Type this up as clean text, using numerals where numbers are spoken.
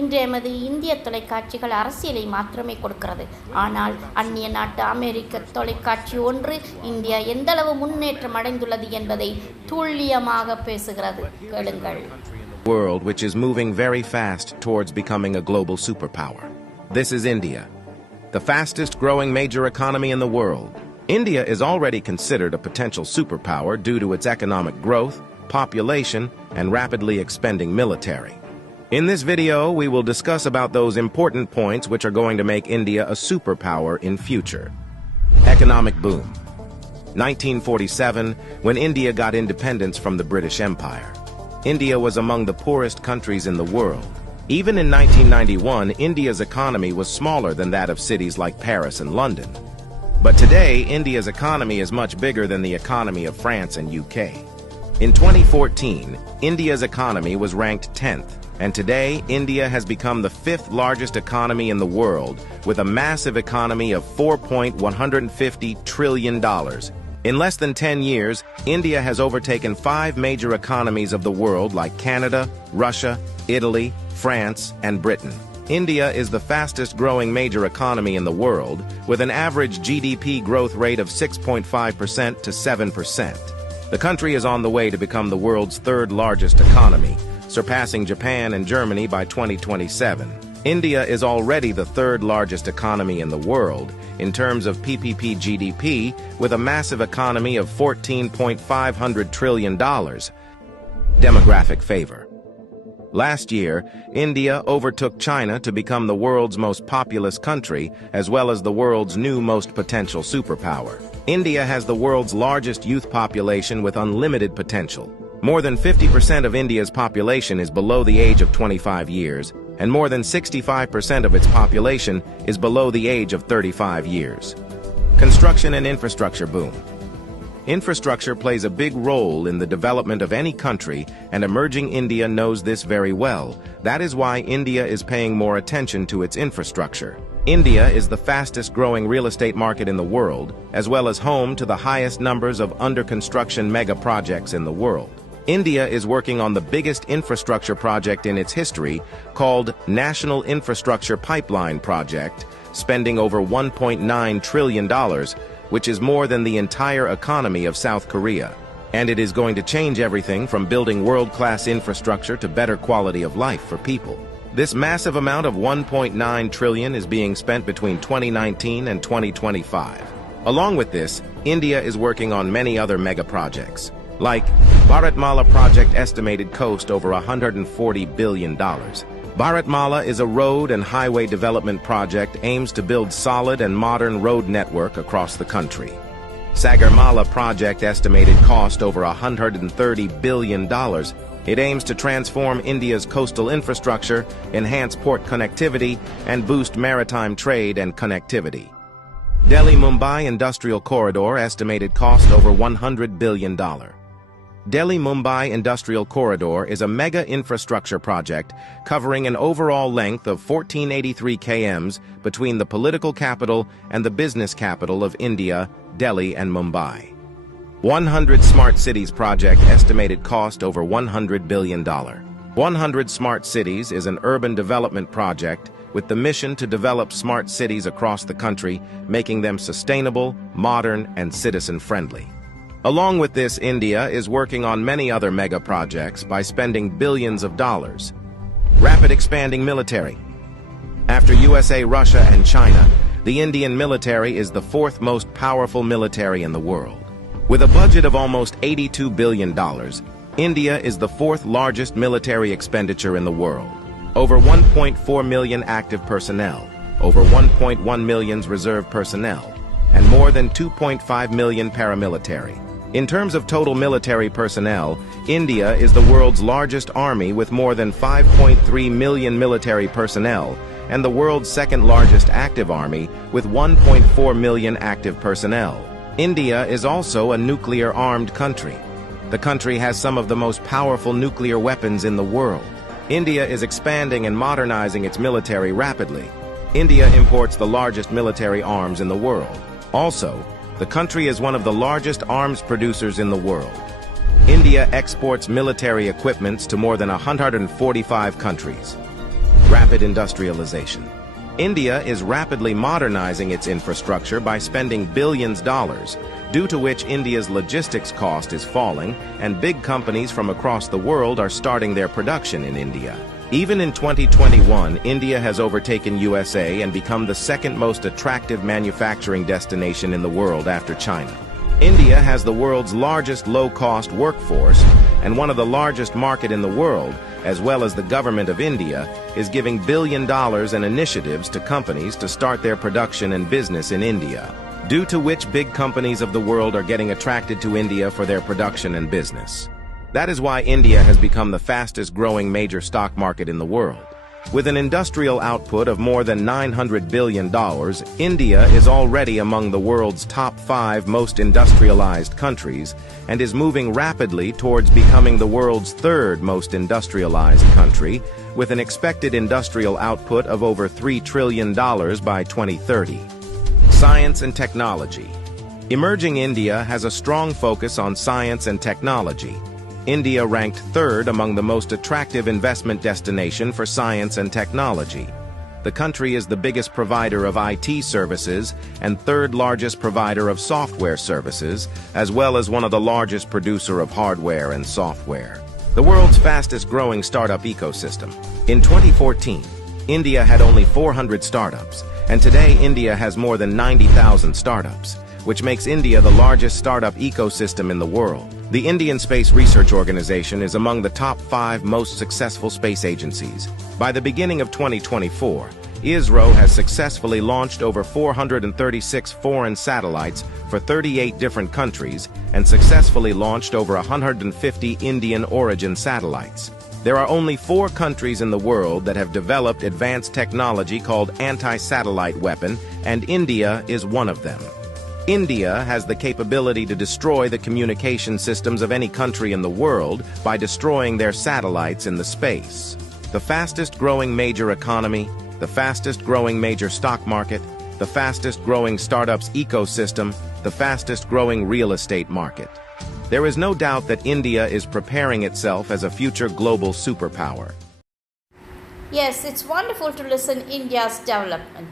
இன்று எமது இந்திய தொலைக்காட்சிகள் அரசியலை மாத்திரமே கொடுக்கிறது. ஆனால் அந்நிய நாட்டு அமெரிக்க தொலைக்காட்சி ஒன்று இந்தியா எந்தளவு முன்னேற்றம் அடைந்துள்ளது என்பதை துல்லியமாக பேசுகிறது. கேளுங்கள். World which is moving very fast towards becoming a global superpower. This is India, the fastest growing major economy in the world. India is already considered a potential superpower due to its economic growth, population, and rapidly expanding military. In this video, we will discuss about those important points which are going to make India a superpower in future. Economic boom. 1947, when India got independence from the British Empire. India was among the poorest countries in the world. Even in 1991, India's economy was smaller than that of cities like Paris and London. But today, India's economy is much bigger than the economy of France and UK. In 2014, India's economy was ranked 10th, and today, India has become the 5th largest economy in the world, with a massive economy of $4.150 trillion. In less than 10 years, India has overtaken 5 major economies of the world like Canada, Russia, Italy, France, and Britain. India is the fastest growing major economy in the world, with an average GDP growth rate of 6.5% to 7%. The country is on the way to become the world's 3rd largest economy, surpassing Japan and Germany by 2027. India is already the 3rd largest economy in the world in terms of PPP GDP, with a massive economy of $14.5 trillion. Demographic favor. Last year, India overtook China to become the world's most populous country, as well as the world's new most potential superpower. India has the world's largest youth population with unlimited potential. More than 50% of India's population is below the age of 25 years, and more than 65% of its population is below the age of 35 years. Construction and infrastructure boom. Infrastructure plays a big role in the development of any country, and emerging India knows this very well. That is why India is paying more attention to its infrastructure. India is the fastest growing real estate market in the world, as well as home to the highest numbers of under-construction mega projects in the world. India is working on the biggest infrastructure project in its history, called National Infrastructure Pipeline Project, spending over $1.9 trillion, which is more than the entire economy of South Korea. And it is going to change everything from building world-class infrastructure to better quality of life for people. This massive amount of $1.9 trillion is being spent between 2019 and 2025. Along with this, India is working on many other mega projects, like Bharatmala project estimated cost over $140 billion. Bharatmala is a road and highway development project aims to build solid and modern road network across the country. Sagarmala project estimated cost over $130 billion. It aims to transform India's coastal infrastructure, enhance port connectivity, and boost maritime trade and connectivity. Delhi-Mumbai Industrial Corridor estimated cost over $100 billion. Delhi-Mumbai Industrial Corridor is a mega infrastructure project covering an overall length of 1483 km between the political capital and the business capital of India, Delhi and Mumbai. 100 Smart Cities project estimated cost over $100 billion. 100 Smart Cities is an urban development project with the mission to develop smart cities across the country, making them sustainable, modern, and citizen-friendly. Along with this, India is working on many other mega projects by spending billions of dollars. Rapid expanding military. After USA, Russia, and China, the Indian military is the 4th most powerful military in the world. With a budget of almost $82 billion, India is the 4th largest military expenditure in the world. Over 1.4 million active personnel, over 1.1 million reserve personnel, and more than 2.5 million paramilitary. In terms of total military personnel, India is the world's largest army with more than 5.3 million military personnel, and the world's 2nd largest active army with 1.4 million active personnel. India is also a nuclear-armed country. The country has some of the most powerful nuclear weapons in the world. India is expanding and modernizing its military rapidly. India imports the largest military arms in the world. Also, the country is one of the largest arms producers in the world. India exports military equipments to more than 145 countries. rapid industrialization. India is rapidly modernizing its infrastructure by spending billions of dollars, due to which India's logistics cost is falling and big companies from across the world are starting their production in India. Even in 2021, India has overtaken USA and become the second most attractive manufacturing destination in the world after China. India has the world's largest low-cost workforce, and one of the largest market in the world, as well as the government of India, is giving $1 billion in initiatives to companies to start their production and business in India, due to which big companies of the world are getting attracted to India for their production and business. That is why India has become the fastest-growing major stock market in the world. With an industrial output of more than $900 billion, India is already among the world's top 5 most industrialized countries and is moving rapidly towards becoming the world's 3rd most industrialized country, with an expected industrial output of over $3 trillion by 2030. Science and technology. Emerging India has a strong focus on science and technology. India ranked 3rd among the most attractive investment destination for science and technology. The country is the biggest provider of IT services and 3rd largest provider of software services, as well as one of the largest producer of hardware and software. The world's fastest growing startup ecosystem. In 2014, India had only 400 startups, and today India has more than 90,000 startups, which makes India the largest startup ecosystem in the world. The Indian Space Research Organization is among the top 5 most successful space agencies. By the beginning of 2024, ISRO has successfully launched over 436 foreign satellites for 38 different countries and successfully launched over 150 Indian origin satellites. There are only 4 countries in the world that have developed advanced technology called anti-satellite weapon, and India is one of them. India has the capability to destroy the communication systems of any country in the world by destroying their satellites in the space. The fastest growing major economy, the fastest growing major stock market, the fastest growing startups ecosystem, the fastest growing real estate market. There is no doubt that India is preparing itself as a future global superpower. Yes, it's wonderful to listen India's development.